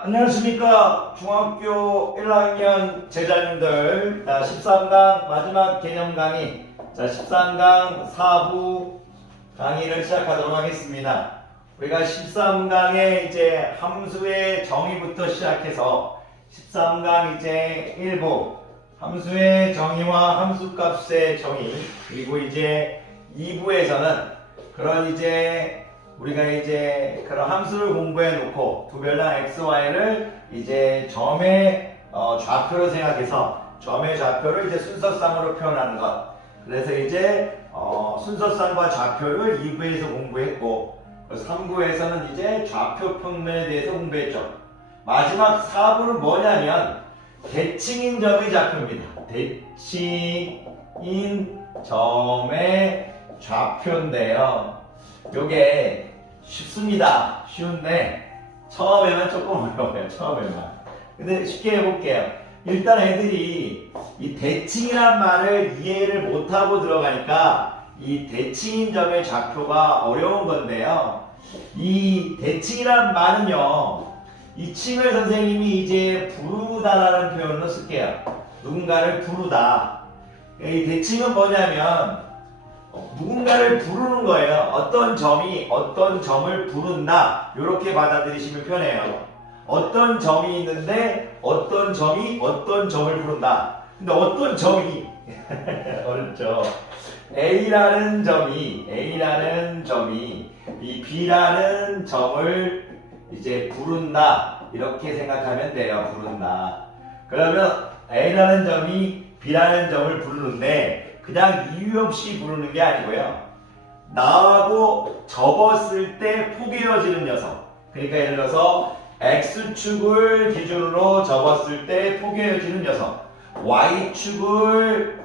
자, 안녕하십니까. 중학교 1학년 제자님들. 자, 13강 마지막 개념 강의. 자, 13강 4부 강의를 시작하도록 하겠습니다. 우리가 13강에 이제 함수의 정의부터 시작해서 13강 이제 1부 함수의 정의와 함수값의 정의, 그리고 이제 2부에서는 그런 이제 우리가 이제 그런 함수를 공부해 놓고 두 별당 x, y를 이제 점의 좌표로 생각해서 점의 좌표를 이제 순서상으로 표현하는 것. 그래서 이제 순서상과 좌표를 2부에서 공부했고 3부에서는 이제 좌표 평면에 대해서 공부했죠. 마지막 4부는 뭐냐면 대칭인 점의 좌표입니다. 대칭인 점의 좌표인데요. 요게 쉽습니다. 쉬운데 처음에만 조금 어려워요. 처음에만. 근데 쉽게 해볼게요. 일단 애들이 이 대칭이란 말을 이해를 못하고 들어가니까 이 대칭인 점의 좌표가 어려운 건데요. 이 대칭이란 말은요, 이 칭을 선생님이 이제 부르다라는 표현으로 쓸게요. 누군가를 부르다. 이 대칭은 뭐냐면 누군가를 부르는 거예요. 어떤 점이 어떤 점을 부른다, 이렇게 받아들이시면 편해요. 어떤 점이 있는데 어떤 점이 어떤 점을 부른다. 근데 어떤 점이 어렵죠. A라는 점이 이 B라는 점을 이제 부른다, 이렇게 생각하면 돼요. 부른다. 그러면 A라는 점이 B라는 점을 부르는데 그냥 이유 없이 부르는 게 아니고요. 나하고 접었을 때 포개어지는 녀석. 그러니까 예를 들어서 X축을 기준으로 접었을 때 포개어지는 녀석, Y축을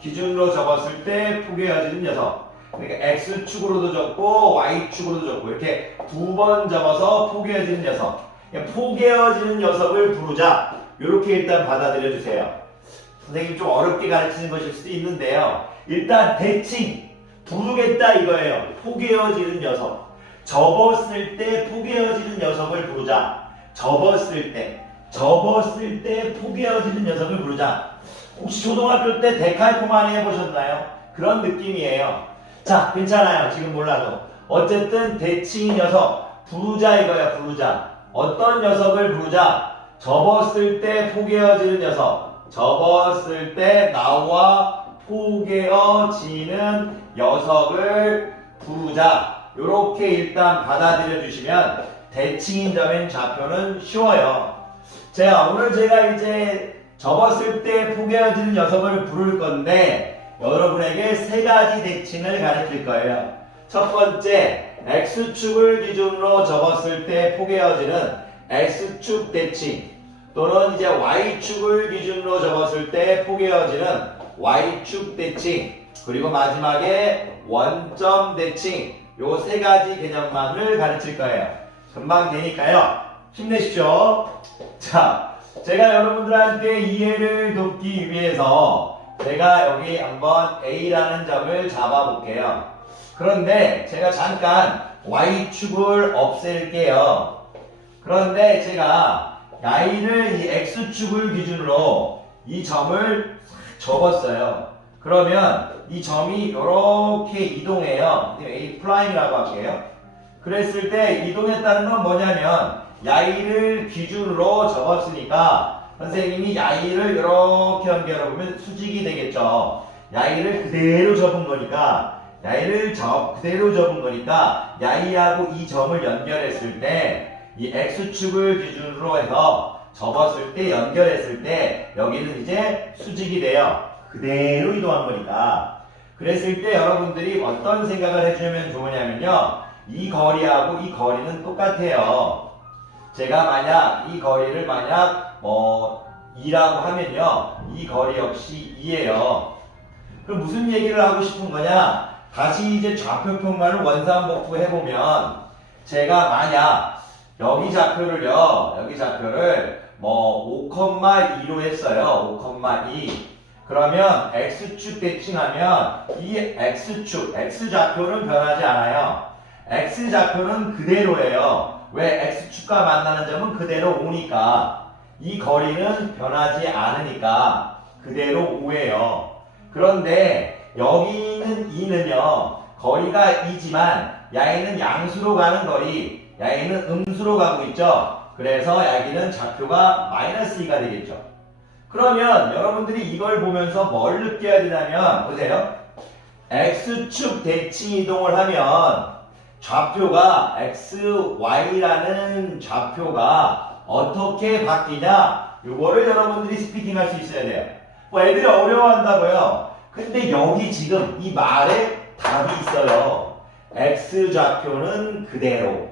기준으로 접었을 때 포개어지는 녀석. 그러니까 X축으로도 접고 Y축으로도 접고 이렇게 두 번 접어서 포개어지는 녀석. 포개어지는 녀석을 부르자, 이렇게 일단 받아들여 주세요. 선생님 좀 어렵게 가르치는 것일 수도 있는데요. 일단 대칭, 부르겠다 이거예요. 포개어지는 녀석. 접었을 때 포개어지는 녀석을 부르자. 접었을 때 포개어지는 녀석을 부르자. 혹시 초등학교 때 데칼코마니 해보셨나요? 그런 느낌이에요. 자, 괜찮아요. 지금 몰라도. 어쨌든 대칭인 녀석, 부르자 이거야. 부르자. 어떤 녀석을 부르자? 접었을 때 포개어지는 녀석. 접었을 때 나와 포개어지는 녀석을 부르자. 요렇게 일단 받아들여 주시면 대칭인 점의 좌표는 쉬워요. 자, 오늘 제가 이제 접었을 때 포개어지는 녀석을 부를 건데 여러분에게 세 가지 대칭을 가르칠 거예요. 첫 번째, X축을 기준으로 접었을 때 포개어지는 X축 대칭, 또는 이제 Y축을 기준으로 접었을 때 포개어지는 Y축 대칭, 그리고 마지막에 원점 대칭, 요 세 가지 개념만을 가르칠 거예요. 금방 되니까요. 힘내십시오. 자, 제가 여러분들한테 이해를 돕기 위해서 제가 여기 한번 A라는 점을 잡아볼게요. 그런데 제가 잠깐 Y축을 없앨게요. 그런데 제가 Y를 이 X축을 기준으로 이 점을 접었어요. 그러면 이 점이 이렇게 이동해요. A'이라고 할게요. 그랬을 때 이동했다는 건 뭐냐면 Y를 기준으로 접었으니까 선생님이 Y를 이렇게 연결해보면 수직이 되겠죠. Y를 그대로 접은 거니까 Y하고 이 점을 연결했을 때 이 X축을 기준으로 해서 접었을 때, 연결했을 때 여기는 이제 수직이 돼요. 그대로 이동한 거니까. 그랬을 때 여러분들이 어떤 생각을 해주면 좋으냐면요, 이 거리하고 이 거리는 똑같아요. 제가 만약 이 거리를 2라고 하면요, 이 거리 역시 2예요. 그럼 무슨 얘기를 하고 싶은 거냐? 다시 이제 좌표 평면을 원상복구 해보면 제가 만약 여기 좌표를 5,2로 했어요. 5,2. 그러면 X축 대칭하면 이 X축, X좌표는 변하지 않아요. X좌표는 그대로예요. 왜 X축과 만나는 점은 그대로 5니까 이 거리는 변하지 않으니까 그대로 5예요. 그런데 여기 있는 2는요. 거리가 2지만 여기는 양수로 가는 거리, 여기는 음수로 가고 있죠. 그래서 여기는 좌표가 마이너스 2가 되겠죠. 그러면 여러분들이 이걸 보면서 뭘 느껴야 되냐면 보세요. X축 대칭 이동을 하면 좌표가 XY라는 좌표가 어떻게 바뀌냐 이거를 여러분들이 스피킹할 수 있어야 돼요. 뭐 애들이 어려워한다고요. 근데 여기 지금 이 말에 답이 있어요. X좌표는 그대로,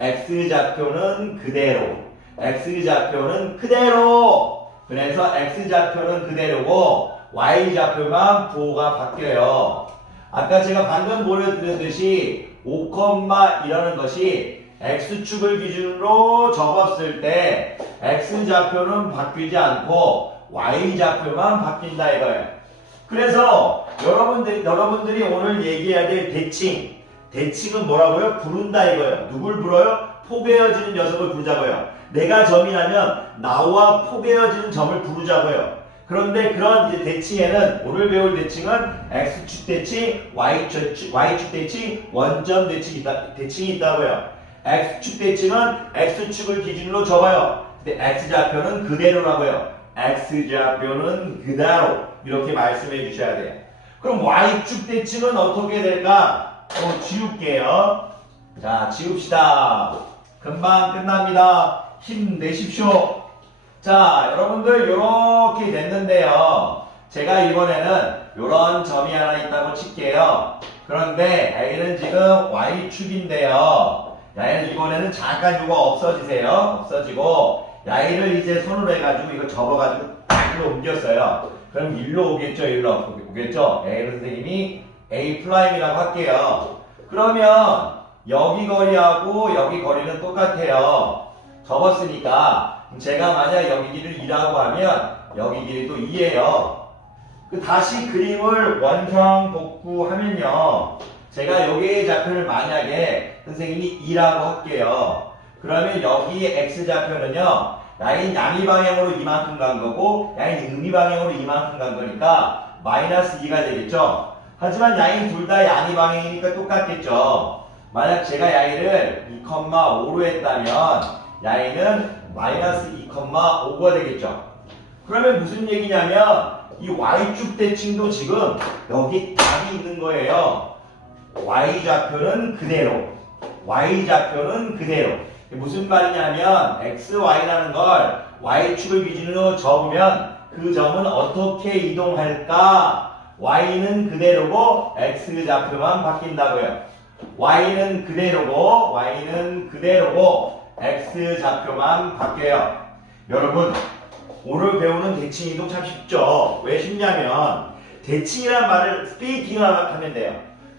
X좌표는 그대로, X좌표는 그대로. 그래서 X좌표는 그대로고 Y좌표만 부호가 바뀌어요. 아까 제가 방금 보여드렸듯이 5,이라는 것이 X축을 기준으로 적었을 때 X좌표는 바뀌지 않고 Y좌표만 바뀐다 이거예요. 그래서 여러분들이 오늘 얘기해야 될 대칭은 뭐라고요? 부른다 이거예요. 누굴 불어요? 포개어지는 녀석을 부르자고요. 내가 점이라면 나와 포개어지는 점을 부르자고요. 그런데 그런 이제 대칭에는 오늘 배울 대칭은 X축 대칭, Y축 대칭, 원점 대칭이 있다고요. X축 대칭은 X축을 기준으로 적어요. 근데 X좌표는 그대로라고요. X좌표는 그대로 이렇게 말씀해 주셔야 돼요. 그럼 Y축 대칭은 어떻게 될까? 지울게요. 자, 지웁시다. 금방 끝납니다. 힘내십시오. 자, 여러분들 이렇게 됐는데요. 제가 이번에는 이런 점이 하나 있다고 칠게요. 그런데 A는 지금 Y축인데요. Y는 이번에는 잠깐 이거 없어지고 Y를 이제 손으로 해가지고 이거 접어가지고 딱 일로 옮겼어요. 그럼 일로 오겠죠? 일로 오겠죠? A를 선생님이 A'이라고 할게요. 그러면 여기 거리하고 여기 거리는 똑같아요. 접었으니까 제가 만약 여기 길이를 2라고 하면 여기 길이도 2예요. 다시 그림을 원형 복구하면요. 제가 여기의 좌표를 만약에 선생님이 2라고 할게요. 그러면 여기의 X좌표는요. 야인 양이 방향으로 이만큼 간 거고 야인 음이 방향으로 이만큼 간 거니까 마이너스 2가 되겠죠. 하지만 야인 둘 다 양이 방향이니까 똑같겠죠. 만약 제가 야이를 2,5로 했다면 야이는 마이너스 2,5가 되겠죠. 그러면 무슨 얘기냐면 이 Y축 대칭도 지금 여기 답이 있는 거예요. Y좌표는 그대로, Y좌표는 그대로. 무슨 말이냐면 XY라는 걸 Y축을 기준으로 적으면 그 점은 어떻게 이동할까? Y는 그대로고 X좌표만 바뀐다고요. Y는 그대로고 X좌표만 바뀌어요. 여러분 오늘 배우는 대칭 이동 참 쉽죠? 왜 쉽냐면 대칭이란 말을 스피킹을 하면 돼요.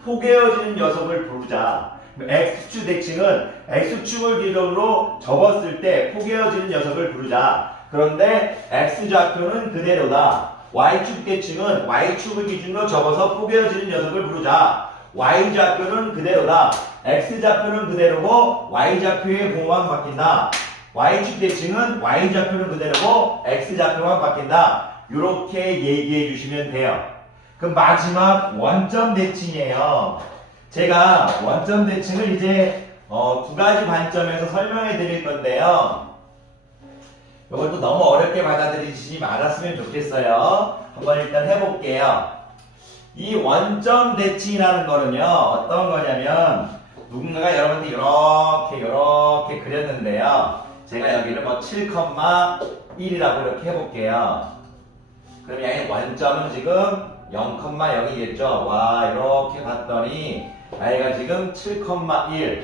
포개어지는 녀석을 부르자. X축 대칭은 X축을 기준으로 적었을 때 포개어지는 녀석을 부르자. 그런데 X좌표는 그대로다. Y축 대칭은 Y축을 기준으로 적어서 포개어지는 녀석을 부르자. Y좌표는 그대로다. X좌표는 그대로고 Y좌표의 부호만 바뀐다. Y축 대칭은 Y좌표는 그대로고 X좌표만 바뀐다. 이렇게 얘기해 주시면 돼요. 그럼 마지막 원점 대칭이에요. 제가 원점 대칭을 이제 두 가지 관점에서 설명해 드릴 건데요. 이것도 너무 어렵게 받아들이지 말았으면 좋겠어요. 한번 일단 해볼게요. 이 원점 대칭이라는 거는요, 어떤 거냐면, 누군가가 여러분들 이렇게 그렸는데요. 제가 여기를 뭐 7,1이라고 이렇게 해볼게요. 그럼 이 원점은 지금 0,0이겠죠? 와, 이렇게 봤더니, 아이가 지금 7,1.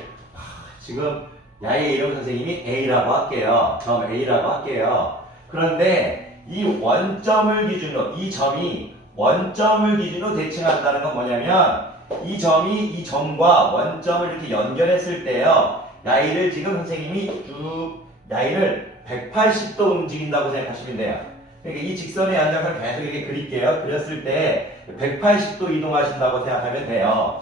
지금 야의 이름 선생님이 A라고 할게요. 점 A라고 할게요. 그런데 이 원점을 기준으로, 이 점이 원점을 기준으로 대칭한다는 건 뭐냐면 이 점이 이 점과 원점을 이렇게 연결했을 때요. 야이를 지금 선생님이 쭉 야이를 180도 움직인다고 생각하시면 돼요. 그러니까 이 직선의 연장을 계속 이렇게 그릴게요. 그렸을 때 180도 이동하신다고 생각하면 돼요.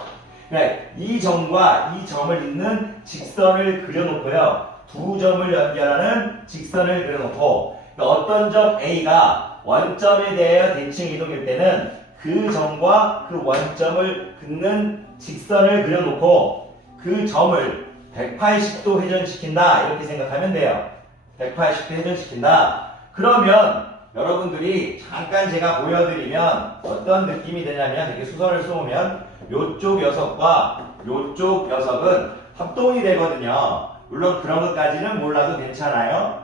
그러니까 이 점과 이 점을 잇는 직선을 그려놓고요. 두 점을 연결하는 직선을 그려놓고 그러니까 어떤 점 A가 원점에 대하여 대칭 이동일 때는 그 점과 그 원점을 긋는 직선을 그려놓고 그 점을 180도 회전시킨다 이렇게 생각하면 돼요. 180도 회전시킨다. 그러면 여러분들이 잠깐 제가 보여드리면 어떤 느낌이 되냐면 이렇게 수선을 쏘면 요쪽 녀석과 요쪽 녀석은 합동이 되거든요. 물론 그런 것까지는 몰라도 괜찮아요.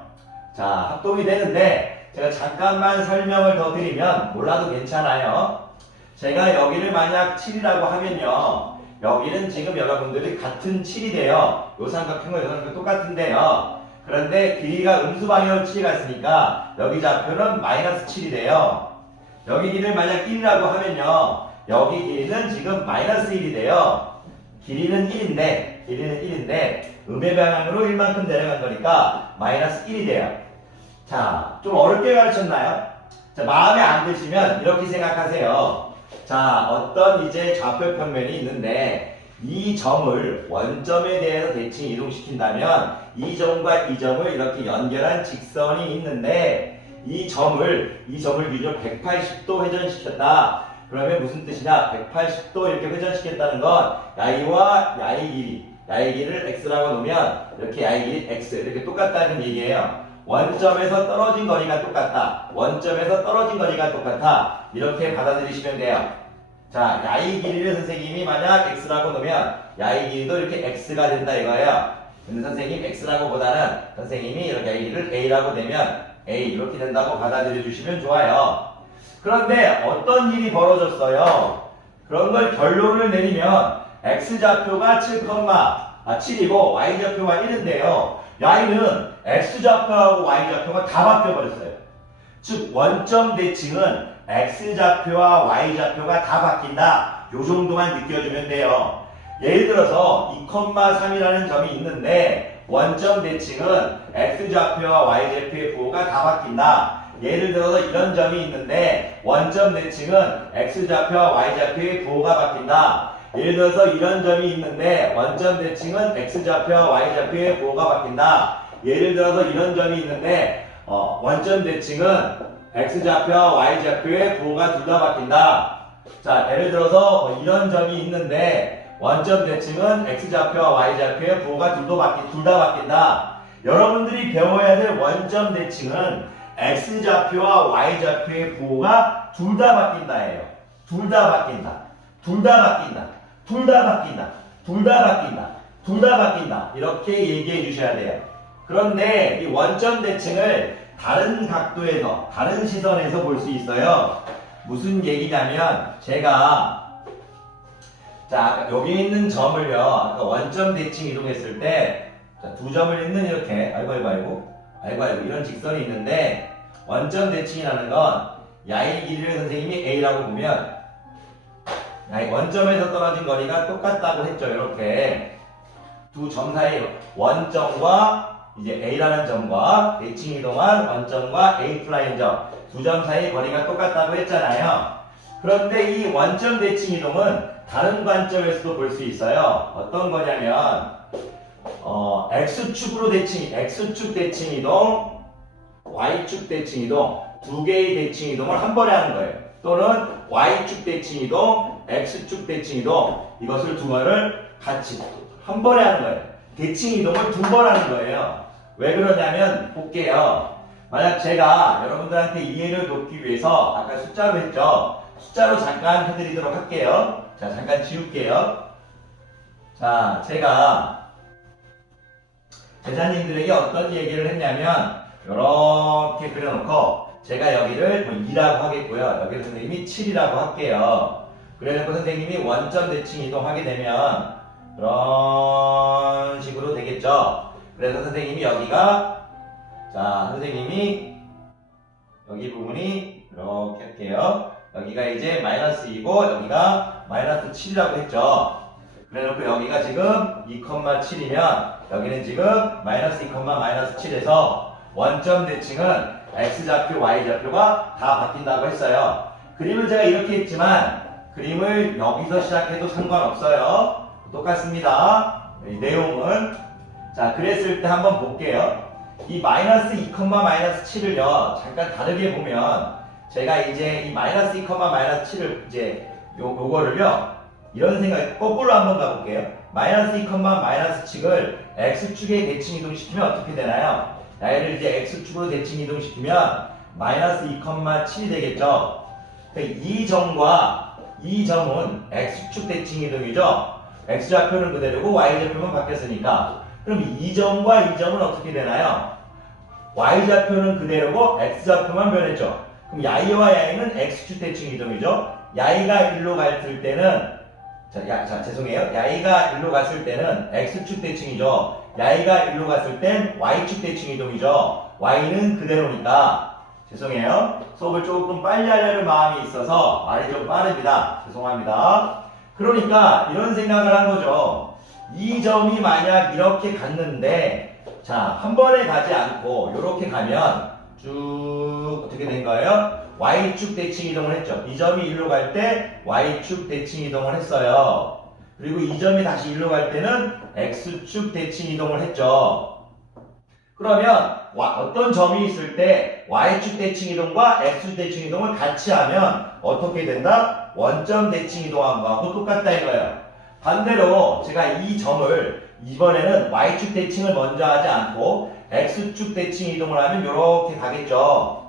자, 합동이 되는데 제가 잠깐만 설명을 더 드리면 몰라도 괜찮아요. 제가 여기를 만약 7이라고 하면요. 여기는 지금 여러분들이 같은 7이 돼요. 요 삼각형과 요 삼각형 똑같은데요. 그런데 길이가 음수방향으로 7이 갔으니까 여기 좌표는 마이너스 7이 돼요. 여기 길이를 만약 1이라고 하면요. 여기 길이는 지금 마이너스 1이 돼요. 길이는 1인데 음의 방향으로 1만큼 내려간 거니까 마이너스 1이 돼요. 자, 좀 어렵게 가르쳤나요? 자, 마음에 안 드시면 이렇게 생각하세요. 자, 어떤 이제 좌표 평면이 있는데 이 점을 원점에 대해서 대칭 이동시킨다면 이 점과 이 점을 이렇게 연결한 직선이 있는데 이 점을 기준으로 180도 회전시켰다. 그러면 무슨 뜻이냐? 180도 이렇게 회전시켰다는 건 야이와 야이 길이를 x라고 놓으면 이렇게 야이 길이 x 이렇게 똑같다는 얘기예요. 원점에서 떨어진 거리가 똑같다. 원점에서 떨어진 거리가 똑같아. 이렇게 받아들이시면 돼요. 자, 야이 길이를 선생님이 만약 x라고 놓으면 야이 길이도 이렇게 x가 된다 이거예요. 근데 선생님 x라고 보다는 선생님이 이렇게 야이 길이를 a라고 내면 a 이렇게 된다고 받아들여 주시면 좋아요. 그런데 어떤 일이 벌어졌어요? 그런 걸 결론을 내리면 x좌표가 7,7이고 y좌표가 1인데요. y는 x좌표하고 y좌표가 다 바뀌어버렸어요. 즉 원점 대칭은 x좌표와 y좌표가 다 바뀐다. 요 정도만 느껴주면 돼요. 예를 들어서 2,3이라는 점이 있는데 원점 대칭은 x좌표와 y좌표의 부호가 다 바뀐다. 예를 들어서 이런 점이 있는데 원점 대칭은 x좌표와 y좌표의 부호가 바뀐다. 예를 들어서 이런 점이 있는데 원점 대칭은 x좌표와 y좌표의 부호가 바뀐다. 예를 들어서 이런 점이 있는데 원점 대칭은 x좌표와 y좌표의 부호가 둘 다 바뀐다. 자, 예를 들어서 이런 점이 있는데 원점 대칭은 x좌표와 y좌표의 부호가 둘 다 바뀐다. 여러분들이 배워야 될 원점 대칭은 x좌표와 y좌표의 부호가 둘 다 바뀐다예요. 둘 다 바뀐다. 둘 다 바뀐다. 둘 다 바뀐다. 둘 다 바뀐다. 둘 다 바뀐다. 이렇게 얘기해 주셔야 돼요. 그런데 이 원점 대칭을 다른 각도에서, 다른 시선에서 볼 수 있어요. 무슨 얘기냐면 제가 자, 여기 있는 점을요. 아까 원점 대칭 이동했을 때 두 점을 있는 이렇게 아이고 이런 직선이 있는데 원점 대칭이라는 건 야의 길이를 선생님이 A라고 보면 원점에서 떨어진 거리가 똑같다고 했죠. 이렇게 두 점 사이 원점과 이제 A라는 점과 대칭 이동한 원점과 A 플라인 점 두 점 사이 거리가 똑같다고 했잖아요. 그런데 이 원점 대칭 이동은 다른 관점에서도 볼 수 있어요. 어떤 거냐면 X축으로 X축 대칭 이동, Y축 대칭 이동 두 개의 대칭 이동을 한 번에 하는 거예요. 또는 Y축 대칭 이동, X축 대칭 이동 이것을 두 번을 같이 한 번에 하는 거예요. 대칭 이동을 두 번 하는 거예요. 왜 그러냐면 볼게요. 만약 제가 여러분들한테 이해를 돕기 위해서 아까 숫자로 했죠. 숫자로 잠깐 해드리도록 할게요. 자, 잠깐 지울게요. 자, 제가 제자님들에게 어떤 얘기를 했냐면 이렇게 그려놓고 제가 여기를 2라고 하겠고요. 여기를 선생님이 7이라고 할게요. 그래놓고 선생님이 원점 대칭 이동하게 되면 이런 식으로 되겠죠. 그래서 선생님이 여기가 선생님이 여기 부분이 이렇게 할게요. 여기가 이제 마이너스 2고 여기가 마이너스 7이라고 했죠. 그래놓고 여기가 지금 2,7이면 여기는 지금 마이너스 2, 마이너스 7에서 원점 대칭은 x좌표, y좌표가 다 바뀐다고 했어요. 그림을 제가 이렇게 했지만 그림을 여기서 시작해도 상관없어요. 똑같습니다. 이 내용은. 자, 그랬을 때 한번 볼게요. 이 마이너스 2, 마이너스 7을요, 잠깐 다르게 보면, 제가 이제 이 마이너스 2, 마이너스 7을 이제 요거를요, 이런 생각, 거꾸로 한번 가볼게요. 마이너스 2, 마이너스 7을 x축에 대칭 이동시키면 어떻게 되나요? 얘를 이제 x축으로 대칭 이동시키면 마이너스 2, 7이 되겠죠? 이 점과 이 점은 x축 대칭 이동이죠? x좌표는 그대로고 y좌표만 바뀌었으니까. 그럼 이 점과 이 점은 어떻게 되나요? y좌표는 그대로고 x좌표만 변했죠? 그럼 야이와 야이는 x축 대칭 이동이죠? 야이가 1로 갔을 때는 죄송해요. 야이가 1로 갔을 때는 x축 대칭이죠. 야이가 1로 갔을 땐 y축 대칭 이동이죠. y는 그대로니까. 죄송해요. 수업을 조금 빨리 하려는 마음이 있어서 말이 좀 빠릅니다. 죄송합니다. 그러니까 이런 생각을 한 거죠. 이 점이 만약 이렇게 갔는데, 자, 한 번에 가지 않고 이렇게 가면 쭉 어떻게 된 거예요? y축 대칭 이동을 했죠. 이 점이 1로 갈 때 y축 대칭 이동을 했어요. 그리고 이 점이 다시 1로 갈 때는 x축 대칭 이동을 했죠. 그러면 어떤 점이 있을 때 y축 대칭 이동과 x축 대칭 이동을 같이 하면 어떻게 된다? 원점 대칭 이동한 거하고 똑같다 이거예요. 반대로 제가 이 점을 이번에는 y축 대칭을 먼저 하지 않고 x축 대칭 이동을 하면 이렇게 가겠죠.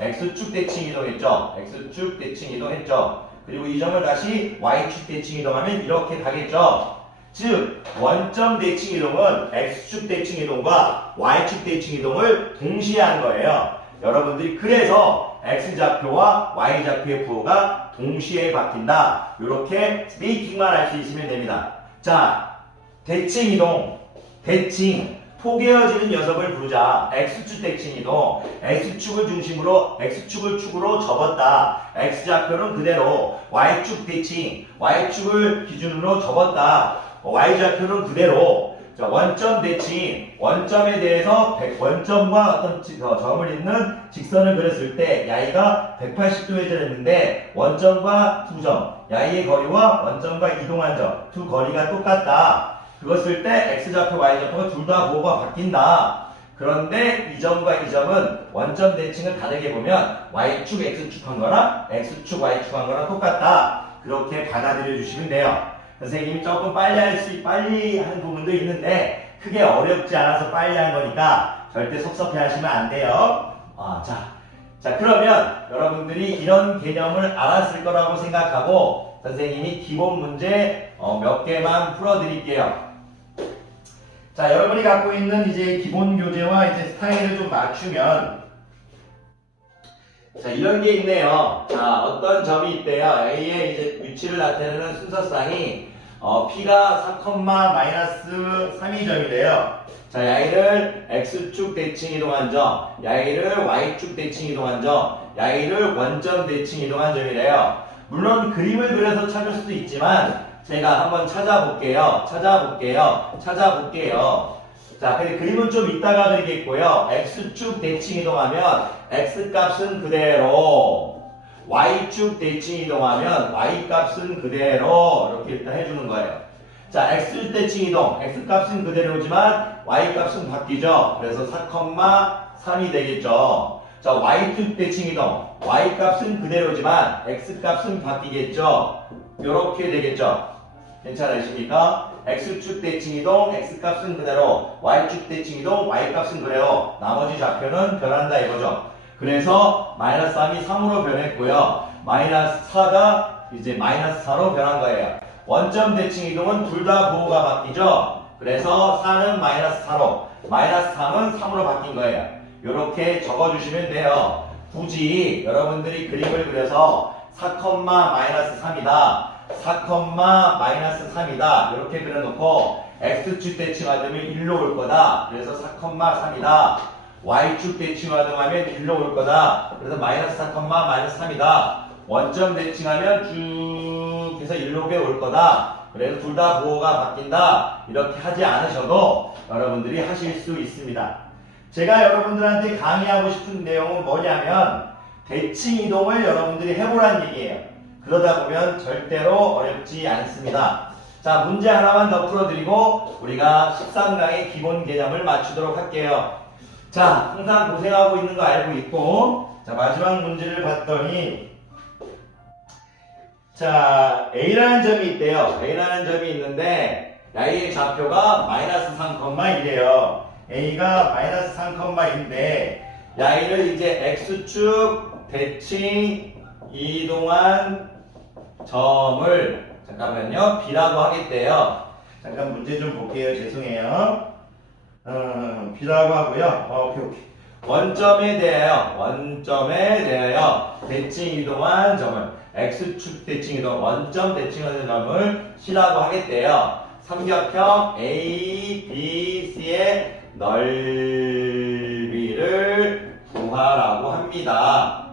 x축 대칭 이동했죠. x축 대칭 이동했죠. 그리고 이 점을 다시 y축 대칭 이동하면 이렇게 가겠죠. 즉 원점 대칭 이동은 x축 대칭 이동과 y축 대칭 이동을 동시에 한 거예요. 여러분들이 그래서 x좌표와 y좌표의 부호가 동시에 바뀐다. 이렇게 스테이킹만 할 수 있으면 됩니다. 자, 대칭 이동, 대칭, 포개어지는 녀석을 부르자. x축 대칭 이동, x축을 중심으로 x축을 축으로 접었다. x좌표는 그대로, y축 대칭, y축을 기준으로 접었다. y좌표는 그대로. 자, 원점 대칭, 원점에 대해서 원점과 어떤 점을 잇는 직선을 그렸을 때 야이가 180도 회전했는데 원점과 두 점, 야이의 거리와 원점과 이동한 점, 두 거리가 똑같다. 그것을 때 x좌표, y좌표가 둘 다 부호가 바뀐다. 그런데 이 점과 이 점은 원점 대칭을 다르게 보면 y축, x축 한 거나 x축, y축 한 거나 똑같다. 그렇게 받아들여 주시면 돼요. 선생님이 조금 빨리 한 부분도 있는데 크게 어렵지 않아서 빨리 한 거니까 절대 섭섭해 하시면 안 돼요. 자, 그러면 여러분들이 이런 개념을 알았을 거라고 생각하고 선생님이 기본 문제 몇 개만 풀어드릴게요. 자, 여러분이 갖고 있는 이제 기본 교재와 이제 스타일을 좀 맞추면, 자, 이런 게 있네요. 자, 어떤 점이 있대요. A의 이제 위치를 나타내는 순서상이 P가 4,-3이 점이래요. 자, 야이를 x축 대칭 이동한 점, 야이를 y축 대칭 이동한 점, 야이를 원점 대칭 이동한 점이래요. 물론 그림을 그려서 찾을 수도 있지만 제가 한번 찾아볼게요. 자, 근데 그림은 좀 이따가 그리겠고요. x축 대칭 이동하면 x값은 그대로, y축 대칭 이동하면 y값은 그대로 이렇게 일단 해주는 거예요. 자, x축 대칭 이동, x값은 그대로지만 y값은 바뀌죠. 그래서 4,3이 되겠죠. 자, y축 대칭 이동, y값은 그대로지만 x값은 바뀌겠죠. 이렇게 되겠죠. 괜찮으십니까? x축 대칭 이동, x값은 그대로, y축 대칭 이동, y값은 그대로, 나머지 좌표는 변한다 이거죠. 그래서 마이너스 3이 3으로 변했고요. 마이너스 4가 이제 마이너스 4로 변한 거예요. 원점 대칭 이동은 둘 다 부호가 바뀌죠. 그래서 4는 마이너스 4로, 마이너스 3은 3으로 바뀐 거예요. 이렇게 적어주시면 돼요. 굳이 여러분들이 그림을 그려서 4,-3이다. 4,-3이다. 이렇게 그려놓고 x축 대칭하면 1로 올 거다. 그래서 4,3이다. y축 대칭하면 1로 올 거다. 그래서 마이너스 4,-3이다. 원점 대칭하면 쭉 해서 1로에 올 거다. 그래서 둘 다 부호가 바뀐다. 이렇게 하지 않으셔도 여러분들이 하실 수 있습니다. 제가 여러분들한테 강의하고 싶은 내용은 뭐냐면 대칭 이동을 여러분들이 해보란 얘기예요. 그러다 보면 절대로 어렵지 않습니다. 자, 문제 하나만 더 풀어드리고 우리가 13강의 기본 개념을 맞추도록 할게요. 자, 항상 고생하고 있는 거 알고 있고, 자, 마지막 문제를 봤더니, 자, A라는 점이 있대요. A라는 점이 있는데, Y의 좌표가 마이너스 3,1이에요. A가 마이너스 3,1인데, Y를 이제 X축 대칭 이동한 점을, 잠깐만요, B라고 하겠대요. 잠깐 문제 좀 볼게요. 죄송해요. B라고 하고요. 오케이. 원점에 대하여 대칭 이동한 점을 X축 대칭 이동, 원점 대칭하는 점을 C라고 하겠대요. 삼각형 A, B, C의 넓이를 구하라고 합니다.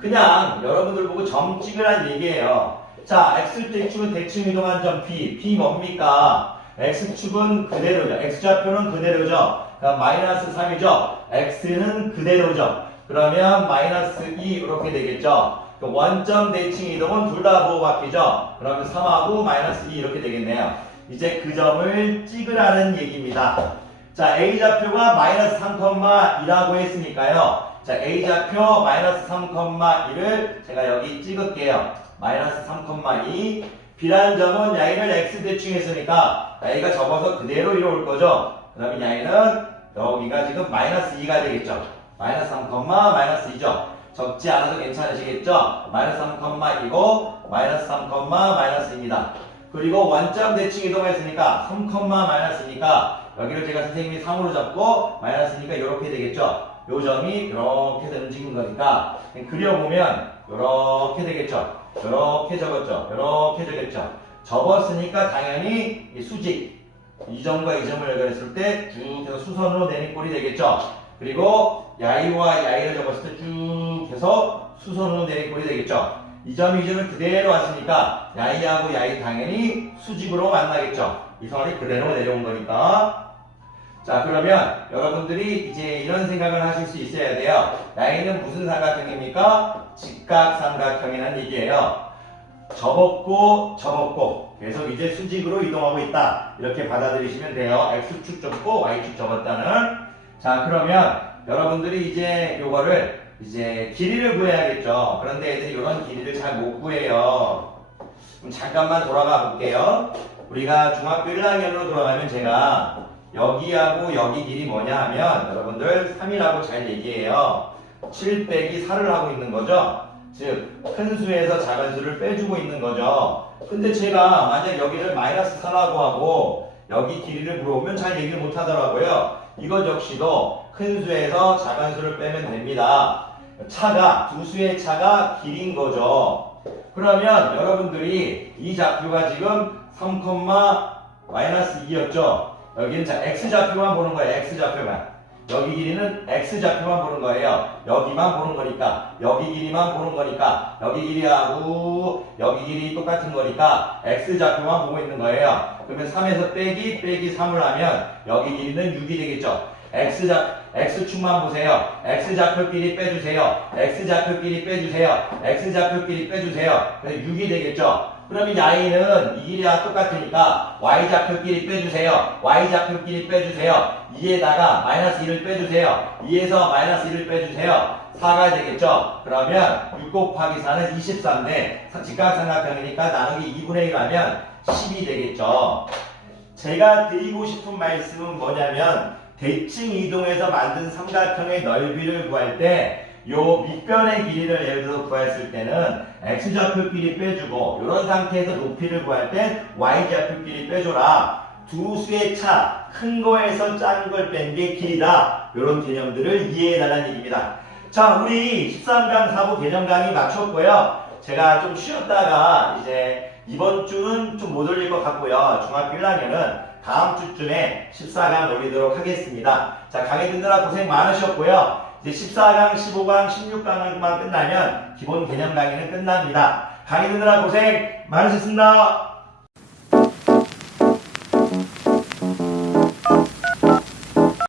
그냥 여러분들 보고 점 찍으란 얘기예요. 자, X축은 대칭 이동한 점 B. B 뭡니까? X축은 그대로죠. X좌표는 그대로죠. 그럼 마이너스 3이죠. X는 그대로죠. 그러면 마이너스 2 이렇게 되겠죠. 원점 대칭 이동은 둘 다 보호 바뀌죠. 그러면 3하고 마이너스 2 이렇게 되겠네요. 이제 그 점을 찍으라는 얘기입니다. 자, A좌표가 마이너스 3,2라고 했으니까요. 자, A좌표 마이너스 3,2를 제가 여기 찍을게요. 마이너스 3,2. B라는 점은 Y를 X 대칭했으니까 Y가 접어서 그대로 이리 올 거죠. 그러면 Y는 여기가 지금 마이너스 2가 되겠죠. 마이너스 3, 마이너스 2죠. 적지 않아도 괜찮으시겠죠? 마이너스 3,2고 마이너스 3, 마이너스 2입니다. 그리고 원점 대칭 이동했으니까 3, 마이너스니까 여기를 제가 선생님이 3으로 잡고 마이너스니까 이렇게 되겠죠? 요 점이 이렇게 움직인 거니까 그려보면 이렇게 되겠죠? 이렇게 적었죠? 이렇게 적었죠? 접었으니까 당연히 이 수직 이 점과 이 점을 연결했을 때 쭉 해서 수선으로 내린 꼴이 되겠죠? 그리고 야이와 야이를 접었을 때 쭉 해서 수선으로 내린 꼴이 되겠죠? 이 점이 그대로 왔으니까 야이하고 야이 당연히 수직으로 만나겠죠? 이 선이 그대로 내려온 거니까. 자, 그러면 여러분들이 이제 이런 생각을 하실 수 있어야 돼요. 야이는 무슨 삼각형입니까? 직각삼각형이라는 얘기예요. 접었고 계속 이제 수직으로 이동하고 있다. 이렇게 받아들이시면 돼요. X축 접고 Y축 접었다는. 자, 그러면 여러분들이 이제 요거를 이제 길이를 구해야겠죠. 그런데 애들이 이런 길이를 잘 못 구해요. 그럼 잠깐만 돌아가 볼게요. 우리가 중학교 1학년으로 돌아가면 제가 여기하고 여기 길이 뭐냐 하면 여러분들 3이라고 잘 얘기해요. 7 빼기 4를 하고 있는 거죠. 즉 큰 수에서 작은 수를 빼주고 있는 거죠. 근데 제가 만약 여기를 마이너스 4라고 하고 여기 길이를 물어보면 잘 얘기를 못 하더라고요. 이것 역시도 큰 수에서 작은 수를 빼면 됩니다. 차가 두 수의 차가 길인 거죠. 그러면 여러분들이 이 좌표가 지금 3, 마이너스 2였죠. 여기는 자 X좌표만 보는 거예요. X좌표만. 여기 길이는 X좌표만 보는 거예요. 여기만 보는 거니까. 여기 길이만 보는 거니까. 여기 길이하고 여기 길이 똑같은 거니까 X좌표만 보고 있는 거예요. 그러면 3에서 빼기 3을 하면 여기 길이는 6이 되겠죠. X축만 보세요. X좌표끼리 빼주세요. X좌표끼리 빼주세요. X좌표끼리 빼주세요. 그래서 6이 되겠죠. 그러면 Y는 이 길이와 똑같으니까 Y좌표끼리 빼주세요. Y좌표끼리 빼주세요. 2에다가 마이너스 1을 빼주세요. 2에서 마이너스 1을 빼주세요. 4가 되겠죠. 그러면 6 곱하기 4는 24인데 직각삼각형이니까 나누기 2분의 1 하면 10이 되겠죠. 제가 드리고 싶은 말씀은 뭐냐면 대칭 이동해서 만든 삼각형의 넓이를 구할 때 요 밑변의 길이를 예를 들어 구했을 때는 X좌표끼리 빼주고 이런 상태에서 높이를 구할 땐 Y좌표끼리 빼줘라. 두 수의 차, 큰 거에서 작은 걸 뺀 게 길이다. 이런 개념들을 이해해달라는 얘기입니다. 자, 우리 13강 4부 개념 강의 마쳤고요. 제가 좀 쉬었다가 이제 이번 주는 좀 못 올릴 것 같고요. 중학교 1학년은 다음 주쯤에 14강 올리도록 하겠습니다. 자, 강의 듣느라 고생 많으셨고요. 이제 14강, 15강, 16강만 끝나면 기본 개념 강의는 끝납니다. 강의 듣느라 고생 많으셨습니다.